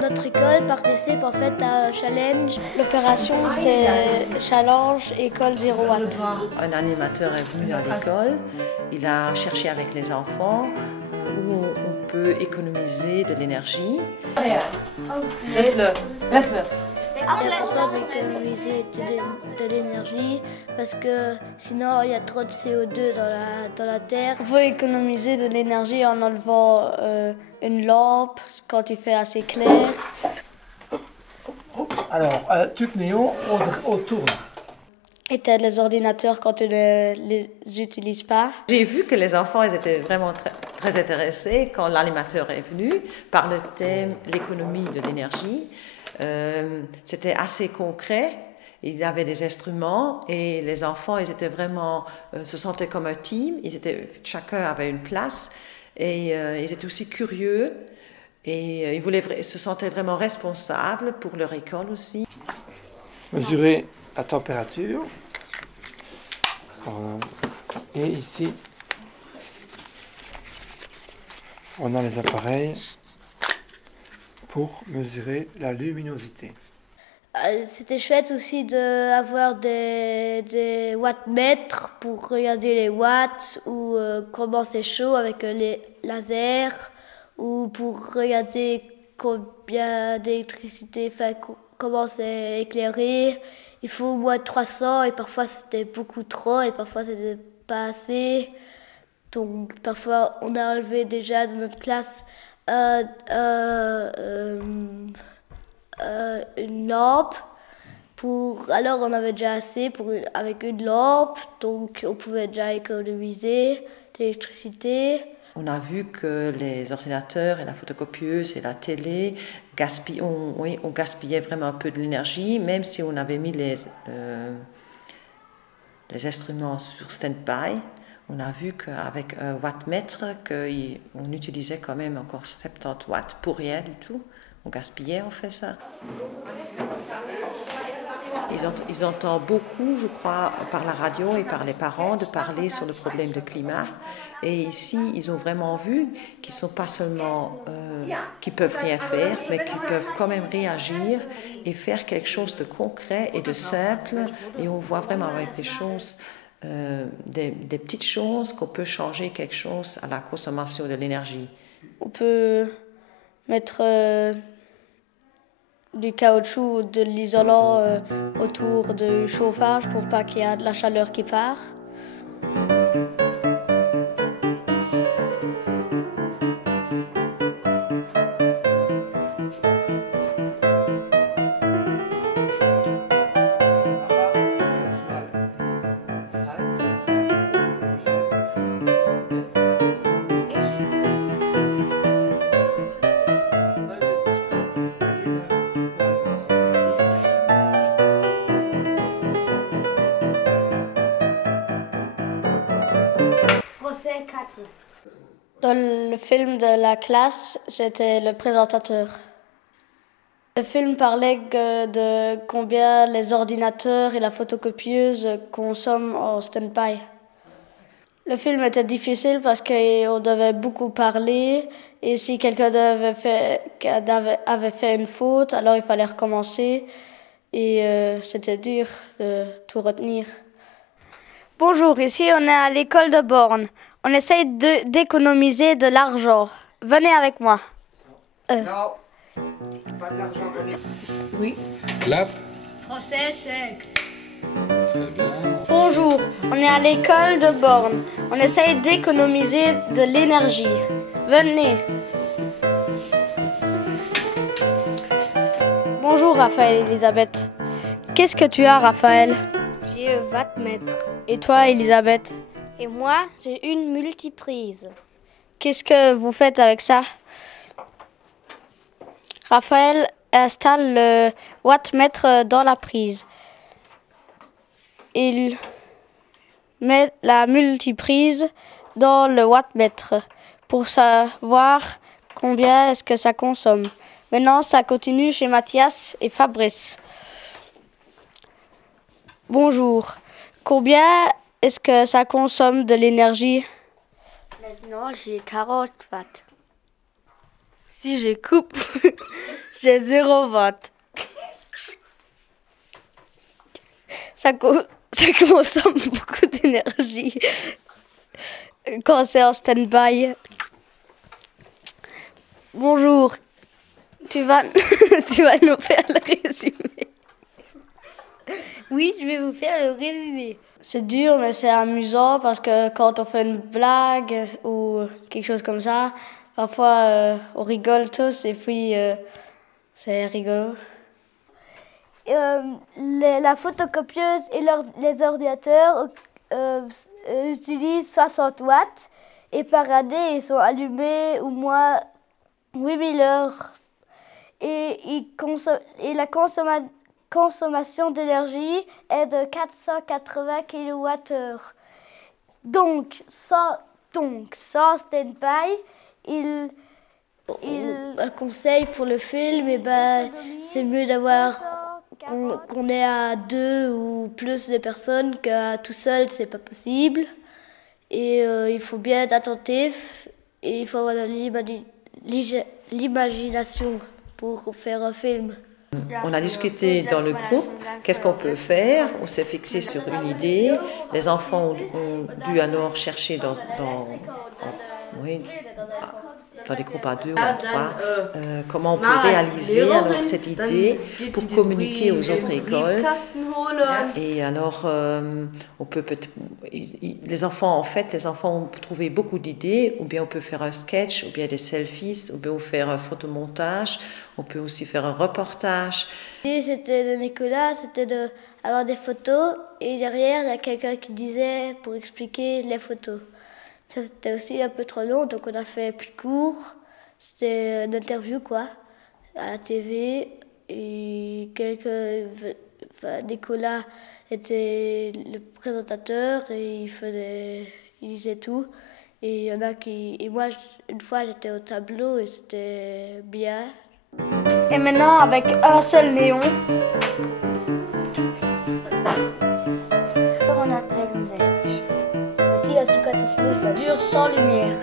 Notre école participe en fait à un challenge. L'opération c'est Challenge École 0 Watt. Un animateur est venu à l'école, il a cherché avec les enfants où on peut économiser de l'énergie. Laisse-le. C'est important d'économiser de l'énergie parce que sinon il y a trop de CO2 dans la terre. Il faut économiser de l'énergie en enlevant une lampe quand il fait assez clair. Alors, tout néon, on tourne. Éteindre les ordinateurs quand on ne les utilise pas. J'ai vu que les enfants ils étaient vraiment très intéressés quand l'animateur est venu par le thème l'économie de l'énergie. C'était assez concret. Il y avait des instruments et les enfants ils étaient vraiment, se sentaient comme un team. Chacun avait une place et ils étaient aussi curieux et ils se sentaient vraiment responsables pour leur école aussi. Mesurer la température. Et ici, on a les appareils pour mesurer la luminosité. C'était chouette aussi d'avoir des wattmètres pour regarder les watts ou comment c'est chaud avec les lasers ou pour regarder combien d'électricité, comment c'est éclairé. Il faut moins de 300 et parfois c'était beaucoup trop et parfois c'était pas assez. Donc parfois on a enlevé déjà de notre classe une lampe. Alors on avait déjà assez avec une lampe, donc on pouvait déjà économiser l'électricité. On a vu que les ordinateurs et la photocopieuse et la télé on gaspillait vraiment un peu de l'énergie, même si on avait mis les instruments sur stand-by. On a vu qu'avec un wattmètre, on utilisait quand même encore 70 watts pour rien du tout. On gaspillait, on fait ça. Ils entendent beaucoup, je crois, par la radio et par les parents de parler sur le problème du climat. Et ici, ils ont vraiment vu qu'ils ne sont pas seulement qu'ils peuvent rien faire, mais qu'ils peuvent quand même réagir et faire quelque chose de concret et de simple. Et on voit vraiment avec des choses, des petites choses, qu'on peut changer quelque chose à la consommation de l'énergie. On peut mettre du caoutchouc ou de l'isolant autour du chauffage pour pas qu'il y ait de la chaleur qui part. Dans le film de la classe, j'étais le présentateur. Le film parlait de combien les ordinateurs et la photocopieuse consomment en stand-by. Le film était difficile parce qu'on devait beaucoup parler et si quelqu'un avait fait une faute, alors il fallait recommencer et c'était dur de tout retenir. Bonjour, ici on est à l'école de Born. On essaye d'économiser de l'argent. Venez avec moi. Non. Pas de l'argent. Oui. Clap. Français sec. Bonjour, on est à l'école de Born. On essaye d'économiser de l'énergie. Venez. Bonjour Raphaël et Elisabeth. Qu'est-ce que tu as, Raphaël? J'ai un wattmètre. Et toi, Elisabeth? Et moi, j'ai une multiprise. Qu'est-ce que vous faites avec ça? Raphaël installe le wattmètre dans la prise. Il met la multiprise dans le wattmètre pour savoir combien est-ce que ça consomme. Maintenant, ça continue chez Mathias et Fabrice. Bonjour. Combien est-ce que ça consomme de l'énergie? Maintenant, j'ai 40 watts. Si je coupe, j'ai 0 watts. Ça consomme beaucoup d'énergie quand c'est en stand-by. Bonjour, tu vas nous faire le résumé. Oui, je vais vous faire le résumé. C'est dur, mais c'est amusant parce que quand on fait une blague ou quelque chose comme ça, parfois on rigole tous et puis c'est rigolo. La photocopieuse et les ordinateurs utilisent 60 watts et par année ils sont allumés au moins 8000 heures. Et la consommation d'énergie est de 480 kWh. Donc, sans stand-by, un conseil pour le film, c'est mieux d'avoir qu'on est à 2 ou plus de personnes qu'à tout seul, c'est pas possible. Et il faut bien être attentif et il faut avoir de l'imagination pour faire un film. On a discuté dans le groupe, qu'est-ce qu'on peut faire, on s'est fixé sur une idée, les enfants ont dû alors chercher dans des groupes à 2 ou à 3, comment on peut réaliser alors cette idée pour communiquer aux autres écoles. Et alors, les enfants ont trouvé beaucoup d'idées, ou bien on peut faire un sketch, ou bien des selfies, ou bien faire un photomontage, on peut aussi faire un reportage. L'idée c'était de Nicolas, c'était d'avoir des photos, et derrière il y a quelqu'un qui disait pour expliquer les photos. Ça, c'était aussi un peu trop long, donc on a fait plus court. C'était une interview, quoi, à la TV. Et Nicolas était le présentateur et il disait tout. Et il y en a et moi, une fois, j'étais au tableau et c'était bien. Et maintenant, avec un seul néon. 466. Dure sans lumière.